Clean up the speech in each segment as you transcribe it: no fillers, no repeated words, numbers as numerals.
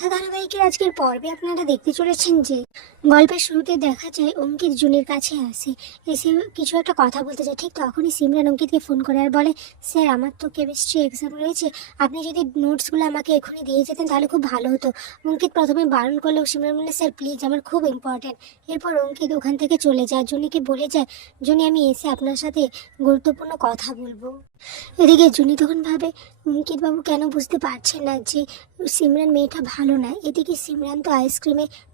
ধারাবাহিকের আজকের পর্বে আপনারা দেখতে চলেছেন যে গল্পের শুরুতে দেখা যায় অঙ্কিত জুনির কাছে এসে কিছু একটা কথা বলতে চায়। ঠিক তখনই সিমরান অঙ্কিতকে ফোন করে আর বলে, স্যার আমার তো কেমিস্ট্রি এক্সাম রয়েছে, আপনি যদি নোটসগুলো আমাকে এখনই দিয়ে যেতেন তাহলে খুব ভালো হতো। অঙ্কিত প্রথমে বারণ করলেও সিমরান বলে, স্যার প্লিজ আমার খুব ইম্পর্ট্যান্ট। এরপর অঙ্কিত ওখান থেকে চলে যায়, জুনিকে বলে যায়, জুনি আমি এসে আপনার সাথে গুরুত্বপূর্ণ কথা বলবো। এদিকে জুনি তখন ভাবে অঙ্কিত বাবু কেন বুঝতে পারছেন না যে সিমরান মেয়েটা ভালো না। এদিকে সিমরান তো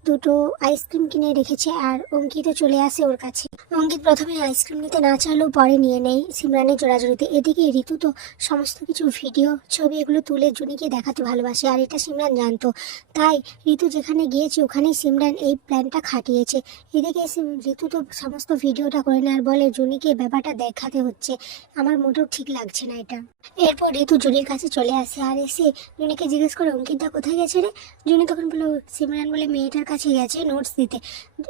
দুটো আইসক্রিম কিনে রেখেছে আর অঙ্কিত চলে আসে ওর কাছে। অঙ্কিত প্রথমে আইসক্রিম নিতে না চাইলেও পরে নিয়ে নেয় সিমরানের জোড়াজোড়িতে। এদিকে ঋতু তো সমস্ত কিছু ভিডিও ছবি এগুলো তুলে জুনিকে দেখাতে ভালোবাসে আর এটা সিমরান জানতো, তাই ঋতু যেখানে গিয়েছে ওখানেই সিমরান এই প্ল্যানটা খাটিয়েছে। এদিকে ঋতু তো সমস্ত ভিডিওটা করে নেয় আর বলে জুনিকে ব্যাপারটা দেখাতে হচ্ছে, আমার মোটেও ঠিক লাগছে না এটা। এরপর ঋতু জুনির কাছে চলে আসে আর এসে জুনিকে জিজ্ঞেস করে, অঙ্কিতদা কোথায় গেছে রে? জুনি তখন বলে, সিমরান বলে মেয়েটার কাছে গেছে নোটস দিতে।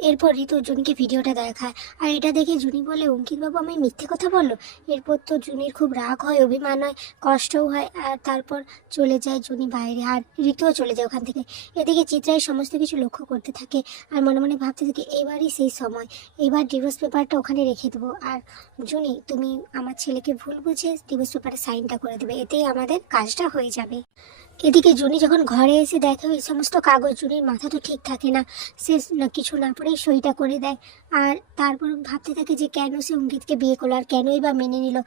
এরপর ঋতু জুনিকে ভিডিওটা দেখায় আর এটা দেখে জুনি বলে, অঙ্কিত বাবু আমি মিথ্যে কথা বললো। এরপর তো জুনির খুব রাগ হয়, অভিমান হয়, কষ্টও হয় আর তারপর চলে যায় জুনি বাইরে আর ঋতুও চলে যায় ওখান থেকে। এদিকে চিত্রাই সমস্ত কিছু লক্ষ্য করতে থাকে আর মনে মনে ভাবতে থাকে, এবারই সেই সময়, এবার ডিভোর্স পেপারটা ওখানে রেখে দেবো আর জুনি তুমি আমার ছেলেকে ভুল বুঝে ডিভোর্স পেপারে সাইনটা করে দেবে, এতেই আমাদের কাজটা হয়ে যাবে। এদিকে জুনি যখন ঘরে এসে দেখে ওই সমস্ত কাগজ, জুনির মাথা তো ঠিক থাকে না, সে কিছু না পড়েই সইটা করে দেয় আর তারপর ভাবতে থাকে যে কেন সে অঙ্কিতকে বিয়ে করলো আর কেনই বা মেনে নিল,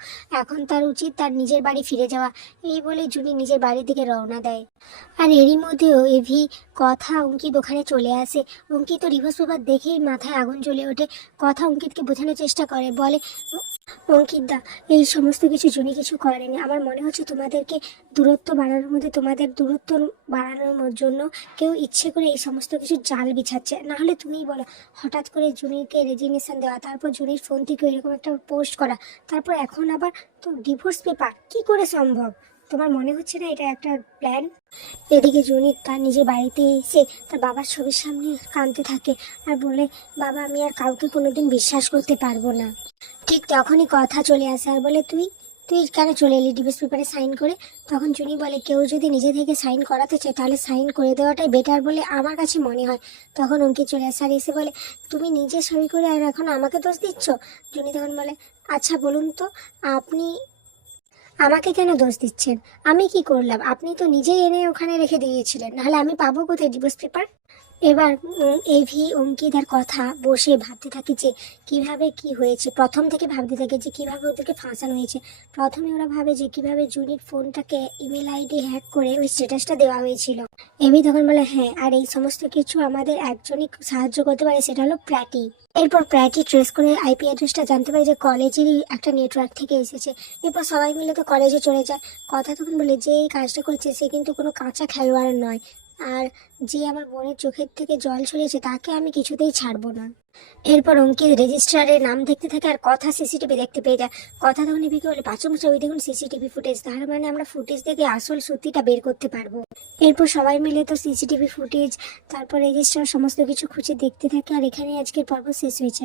এখন তার উচিত তার নিজের বাড়ি ফিরে যাওয়া। এই বলে জুনি নিজের বাড়ির দিকে রওনা দেয়। আর এরই মধ্যেও এভি কথা অঙ্কিত ওখানে চলে আসে। অঙ্কিত ডিভোর্স পেপার দেখেই মাথায় আগুন জ্বলে ওঠে। কথা অঙ্কিতকে বোঝানোর চেষ্টা করে, বলে, অঙ্কিতদা এই সমস্ত কিছু জুনি কিছু করেনি, আমার মনে হচ্ছে তোমাদেরকে তোমাদের দূরত্ব বাড়ানোর জন্য কেউ ইচ্ছে করে এই সমস্ত কিছু জাল বিছাচ্ছে। না হলে তুমিই বলো, হঠাৎ করে জুনিকে রেজিগনেশন দেওয়া, তারপর জুনির ফোন থেকে এরকম একটা পোস্ট করা, তারপর এখন আবার তো ডিভোর্স পেপার, কি করে সম্ভব? তোমার মনে হচ্ছে না এটা একটা প্ল্যান? এদিকে জুনি তার নিজের বাড়িতে এসে তার বাবার ছবির সামনে কাঁদতে থাকে আর বলে, বাবা আমি আর কাউকে কোনোদিন বিশ্বাস করতে পারবো না। ঠিক তখনই কথা চলে আসে আর বলে, তুই তুই কেন চলে এলি ডিভোর্স পেপারে সাইন করে? তখন জুনি বলে, কেউ যদি নিজে থেকে সাইন করাতে চায় তাহলে সাইন করে দেওয়াটাই বেটার বলে আমার কাছে মনে হয়। তখন অঙ্কিত চলে আসে আর এসে বলে, তুমি নিজে সই করে আর এখন আমাকে দোষ দিচ্ছ? জুনি তখন বলে, আচ্ছা বলুন তো, আপনি আমাকে কেন দোষ দিচ্ছেন? আমি কি করলাম? আপনি তো নিজেই এনে ওখানে রেখে দিয়েছিলেন, নাহলে আমি পাবো কোথায় ডিভোর্স পেপার? এবার এভি অঙ্কিতার কথা বসে ভাবতে থাকে যে কিভাবে কি হয়েছে, প্রথম থেকে ভাবতে থাকে যে কিভাবে ওদেরকে ফাঁসানো হয়েছে। প্রথমে ওরা ভাবে যে কিভাবে জুনির ফোনটাকে ইমেল আইডি হ্যাক করে ওই স্ট্যাটাসটা দেওয়া হয়েছিল। এভি তখন বলে, হ্যাঁ আর এই সমস্ত কিছু আমাদের একজনই সাহায্য করতে পারে, সেটা হলো প্র্যাটি। এরপর প্র্যাটি ট্রেস করে আইপি অ্যাড্রেসটা জানতে পারে যে কলেজেরই একটা নেটওয়ার্ক থেকে এসেছে। এরপর সবাই মিলে তো কলেজে চলে যায়। কথা তখন বলে, যে এই কাজটা করছে সে কিন্তু কোনো কাঁচা খেলোয়াড় নয়, আর যে আমার বোনের চোখের থেকে জল ছড়িয়েছে তাকে আমি কিছুতেই ছাড়বো না। এরপর অঙ্কিত রেজিস্ট্রারে নাম দেখতে থাকে আর কথা সিসিটিভি দেখতে পেয়ে যায়। কথা তখন এবিকে বলে, পাঁচমুচা ওই দেখুন সিসিটিভি ফুটেজ, তার মানে আমরা ফুটেজ দেখে আসল সত্যিটা বের করতে পারবো। এরপর সবাই মিলে তো সিসিটিভি ফুটেজ, তারপর রেজিস্ট্রার সমস্ত কিছু খুঁজে দেখতে থাকে আর এখানে আজকের পর্ব শেষ হয়েছে।